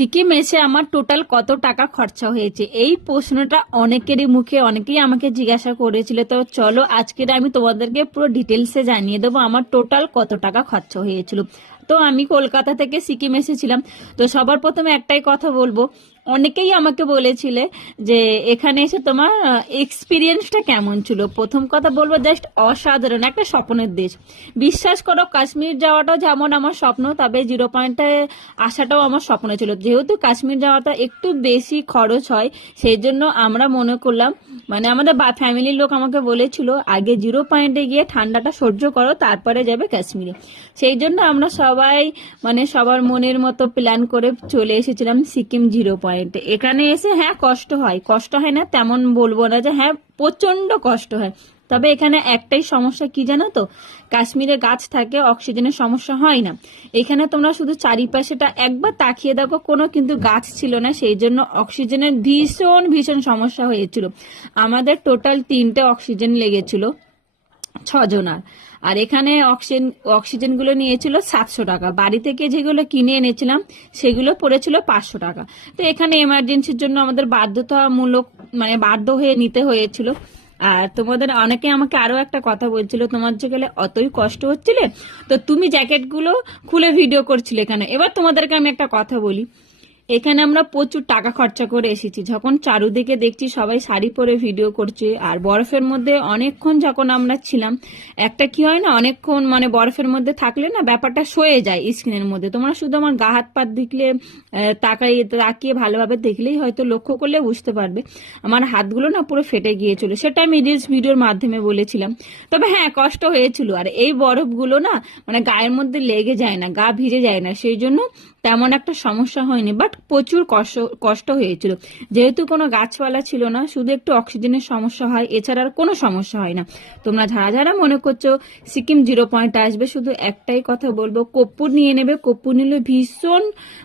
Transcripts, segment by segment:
সিকিম এসে আমার টোটাল কত টাকা খরচা হয়েছে, এই প্রশ্নটা অনেকেরই মুখে, অনেকেই আমাকে জিজ্ঞাসা করেছিল। তো চলো আজকের আমি তোমাদেরকে পুরো ডিটেলসে জানিয়ে দেবো আমার টোটাল কত টাকা খরচা হয়েছিল। তো আমি কলকাতা থেকে সিকিম এসেছিলাম। তো সবার প্রথমে একটাই কথা বলবো, অনেকেই আমাকে বলেছিলে যে এখানে এসে তোমার এক্সপিরিয়েন্সটা কেমন ছিল। প্রথম কথা বলবো, জাস্ট অসাধারণ, একটা স্বপ্নের দেশ। বিশ্বাস করো, কাশ্মীর যাওয়াটাও যেমন আমার স্বপ্ন, তবে জিরো পয়েন্টে আসাটাও আমার স্বপ্ন ছিল। যেহেতু কাশ্মীর যাওয়াটা একটু বেশি খরচ হয়, সেই জন্য আমরা মনে করলাম, মানে আমাদের ফ্যামিলির লোক আমাকে বলেছিল আগে জিরো পয়েন্টে গিয়ে ঠান্ডাটা সহ্য করো, তারপরে যাবে কাশ্মীরে। সেই জন্য আমরা সবাই মানে সবার মনের মতো প্ল্যান করে চলে এসেছিলাম সিকিম জিরো পয়েন্টে। এখানে এসে হ্যাঁ কষ্ট হয়, কষ্ট হয় না তেমন বলবো না, যে হ্যাঁ প্রচন্ড কষ্ট হয়। তবে এখানে একটাই সমস্যা কি জানো তো, কাশ্মীরে গাছ থাকে, অক্সিজেনের সমস্যা হয় না। এখানে তোমরা শুধু চারিপাশেটা একবার তাকিয়ে দেখো, কোনো কিন্তু গাছ ছিল না, সেই জন্য অক্সিজেনের ভীষণ ভীষণ সমস্যা হয়েছিল। আমাদের টোটাল 3টে অক্সিজেন লেগেছিল 6 জনার। আর এখানে অক্সিজেন গুলো নিয়েছিল 700 টাকা। বাড়ি থেকে যেগুলো কিনে এনেছিলাম সেগুলো পড়েছিল 500 টাকা। তো এখানে এমার্জেন্সির জন্য আমাদের বাধ্যতামূলক মানে বাধ্য হয়ে নিতে হয়েছিল। আর তোমাদের অনেকে আমাকে আরো একটা কথা বলছিল, তোমার যে গেলে অতই কষ্ট হচ্ছিলে তো তুমি জ্যাকেটগুলো খুলে ভিডিও করছিলে কেন। এবার তোমাদেরকে আমি একটা কথা বলি, এখানে আমরা প্রচুর টাকা খরচা করে এসেছি। যখন চারুদিকে দেখছি সবাই শাড়ি পরে ভিডিও করছে, আর বরফের মধ্যে অনেকক্ষণ যখন আমরা ছিলাম, একটা কি হয় না, অনেকক্ষণ মানে বরফের মধ্যে থাকলে না ব্যাপারটা সয়ে যায় স্ক্রিনের মধ্যে। তোমরা শুধু আমার গা হাত পা দেখলে, তাকিয়ে ভালোভাবে দেখলেই হয়তো লক্ষ্য করলে বুঝতে পারবে আমার হাতগুলো না পুরো ফেটে গিয়েছিল। সেটা আমি রিলস ভিডিওর মাধ্যমে বলেছিলাম। তবে হ্যাঁ কষ্ট হয়েছিল। আর এই বরফগুলো না মানে গায়ের মধ্যে লেগে যায় না, গা ভিজে যায় না, সেই জন্য তেমন একটা সমস্যা হয়নি। বাট প্রচুর কষ্ট হয়েছিল, যেহেতু কোনো গাছপালা ছিল না, শুধু একটু অক্সিজেনের সমস্যা হয়, এছাড়া আর কোনো সমস্যা হয় না। তোমরা যারা যারা মনে করছো সিকিম জিরো পয়েন্ট আসবে, শুধু একটাই কথা বলবো, কর্পূর নিয়ে নেবে। কর্পূর নিলে ভীষণ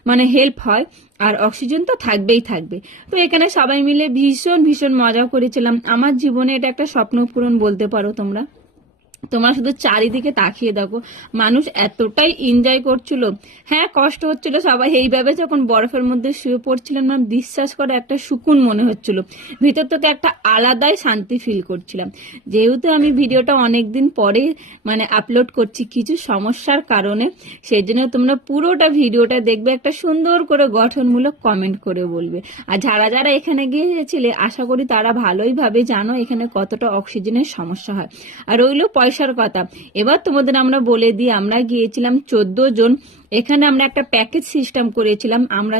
মানে হেল্প হয়, আর অক্সিজেন তো থাকবেই থাকবে। তো এখানে সবাই মিলে ভীষণ ভীষণ মজা করেছিলাম। আমার জীবনে এটা একটা স্বপ্ন পূরণ বলতে পারো তোমরা। তোমরা শুধু চারিদিকে তাকিয়ে দেখো, মানুষ এতটাই এনজয় করছিল। হ্যাঁ কষ্ট হচ্ছিল, সবাই এইভাবে যখন বরফের মধ্যে শুয়ে পড়ছিলেন না, বিশ্বাস করে একটা সুকুন মনে হচ্ছিল, ভিতর থেকে একটা আলাদাই শান্তি ফিল করছিলাম। যেহেতু আমি ভিডিওটা অনেকদিন পরে মানে আপলোড করছি কিছু সমস্যার কারণে, সেই জন্য তোমরা পুরোটা ভিডিওটা দেখবে, একটা সুন্দর করে গঠনমূলক কমেন্ট করে বলবে। আর যারা যারা এখানে গিয়েছিলে আশা করি তারা ভালোইভাবে জানো এখানে কতটা অক্সিজেনের সমস্যা হয়। আর রইলো পয়সার কথা, এবার তোমাদের আমরা বলে দিই, আমরা গিয়েছিলাম 14 জন। এখানে আমরা একটা প্যাকেজ সিস্টেম করেছিলাম। আমরা